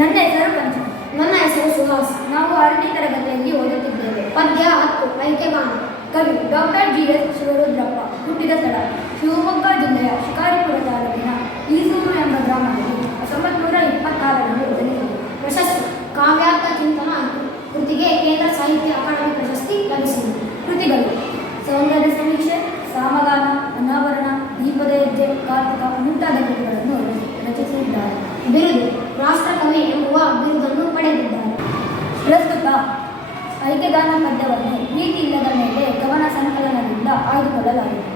ನನ್ನ ಹೆಸರು ಪಂಚ. ನನ್ನ ಹೆಸರು ಸುಹಾಸ್. ನಾವು 6ನೇ ತರಗತಿಯಲ್ಲಿ ಓದುತ್ತಿದ್ದೇವೆ. ಪದ್ಯ 10 ಐಕ್ಯಗಾನ. ಕವಿ ಡಾಕ್ಟರ್ ಜಿ.ಎಸ್. ಶಿವರುದ್ರಪ್ಪ. ಹುಟ್ಟಿದ ಸ್ಥಳ ಶಿವಮೊಗ್ಗ ಜಿಲ್ಲೆಯ ಶಿಕಾರಿಪುರ ತಾಲೂಕಿನ ಈಸೂರು ಎಂಬ ಗ್ರಾಮದಲ್ಲಿ 1926ರಲ್ಲಿ ಜನಿಸಿದರು. ಪ್ರಶಸ್ತಿ ಕಾವ್ಯಾರ್ಥ ಚಿಂತನ ಕೃತಿಗೆ ಕೇಂದ್ರ ಸಾಹಿತ್ಯ ಅಕಾಡೆಮಿ ಪ್ರಶಸ್ತಿ ಲಭಿಸಿದೆ. ಕೃತಿಗಳು ಸೌಂದರ್ಯ ಸಮೀಕ್ಷೆ, ಸಾಮಗಾನ, ಅನಾವರಣ, ದೀಪದ ಹೆಜ್ಜೆ, ಕಾರ್ತಿಕ ಮುಂತಾದ ಕೃತಿಗಳನ್ನು ರಚಿಸಿದ್ದಾರೆ. ಬಿರುದು ರಾಷ್ಟ್ರಕವಿ ಎಂಬುವ ಬಿರುದನ್ನು ಪಡೆದಿದ್ದಾರೆ. ಪ್ರಸ್ತುತ ಐಕ್ಯಗಾನ ಪದ್ಯವನ್ನು ನೀತಿ ಇಲ್ಲದ ಮೇಲೆ ಕವನ ಸಂಕಲನದಿಂದ ಆಯ್ದುಕೊಳ್ಳಲಾಗಿದೆ.